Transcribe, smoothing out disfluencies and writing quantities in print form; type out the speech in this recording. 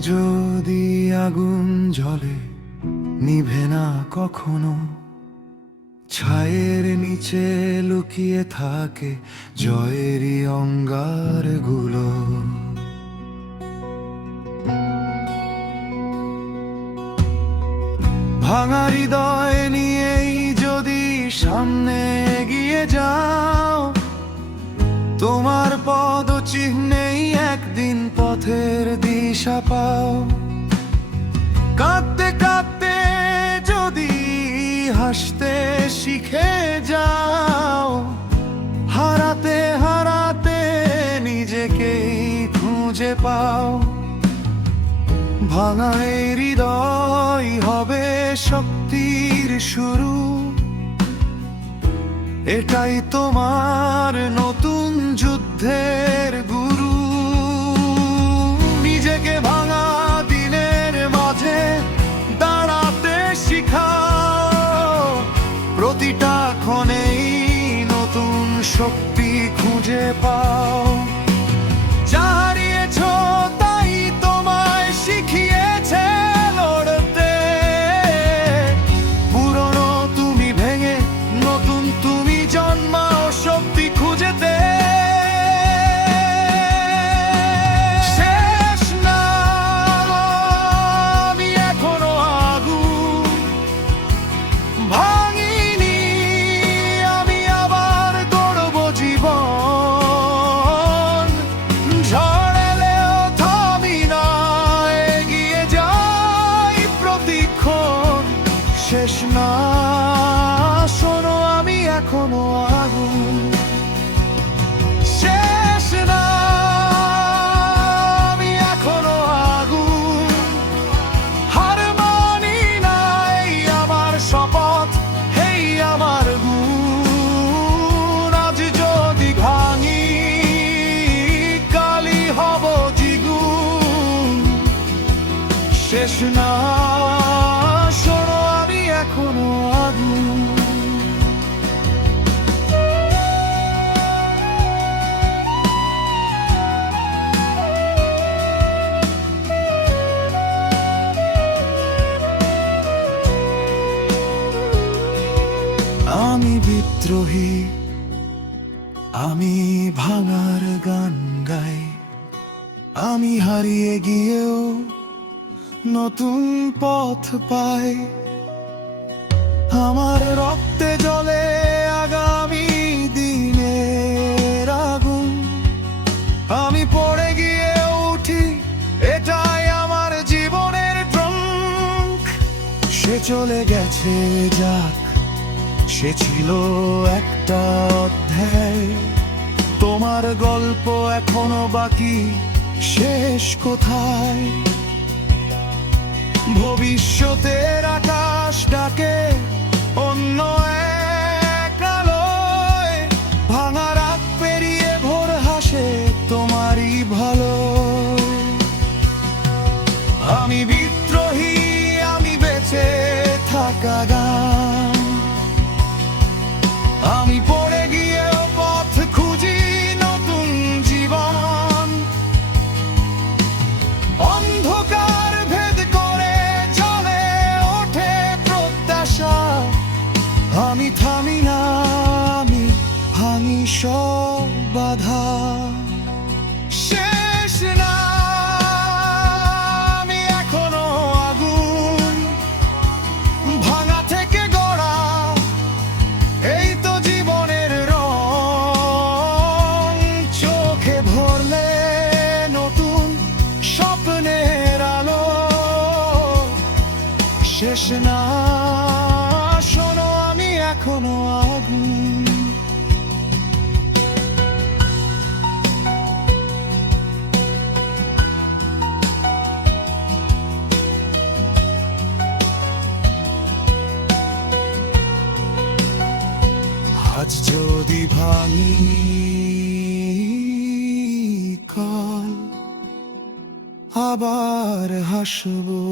যদি আগুন জ্বলে নিভে না কখনো, ছায়ের নিচে লুকিয়ে থাকে জয়েরই অঙ্গারগুলো। ভাঙা হৃদয় নিয়েই যদি সামনে এগিয়ে যাও, তোমার পদচিহ্নেই একদিন পথের দিশা পাও। কাঁদতে কাঁদতে যদি হাসতে শিখে যাও, হারাতে হারাতে নিজেকেই খুঁজে পাও। ভাঙা এই হৃদয় হবে শক্তির শুরু, এটাই তোমার নতুন যুদ্ধের গুরু। নিজেকে ভাঙা দিনের মাঝে দাঁড়াতে শিখাও, প্রতিটা ক্ষণেই নতুন শক্তি খুঁজে পাও। যা হারিয়েছ তাই তোমায় শিখিয়েছে লড়তে, পুরনো তুমি ভেঙে নতুন তুমি জন্মাও শক্তি খুঁজেতে। শেষ না, আমি এখনো আগুন ভাঙিনি, আমি আবার গড়ব জীবন। ঝড় এলেও থামি না, এগিয়ে যাই প্রতিক্ষণ। শেষ না, শোনো আমি এখনো আগুন। শেষ না, আমি এখনো আগুন। হার মানি না, এই আমার শপথ, এই আমার গুণ। আজ যদি ভাঙি কালই হব দ্বিগুণ। শেষ না, শোনো আমি এখনো আগুন। আমি বিদ্রোহী, আমি ভাঙার গান গাই। আমি হারিয়ে গিয়েও নতুন পথ পাই। আমার রক্তে জ্বলে আগামী দিনের আগুন। আমি পড়ে গিয়ে উঠি, এটাই আমার জীবনের ট্রাঙ্ক। সে চলে গেছে যাক, সে ছিল একটা অধ্যায়। তোমার গল্প এখনো বাকি, শেষ কোথায়? ভবিষ্যতের আকাশ ডাকে অন্য এক আলোয়। ভাঙা রাত পেরিয়ে ভোর হাসে তোমারই ভালো। আমি বিদ্রোহী, আমি বেঁচে থাকা গান। আমি পড়ে গিয়েও পথ খুঁজি নতুন জীবন। অন্ধকার ভেদ করে জ্বলে ওঠে প্রত্যাশা। আমি থামি না, আমি ভাঙি সব বাধা। শেষ না, আমি এখনো আগুন ভাঙা থেকে গড়া। এই তো জীবনের রং, চোখে ভরলে নতুন স্বপ্নের আলো। শেষ না, শোনো আমি এখনো আগুন। আজ যদি ভাঙি কাল আবার হাসবো।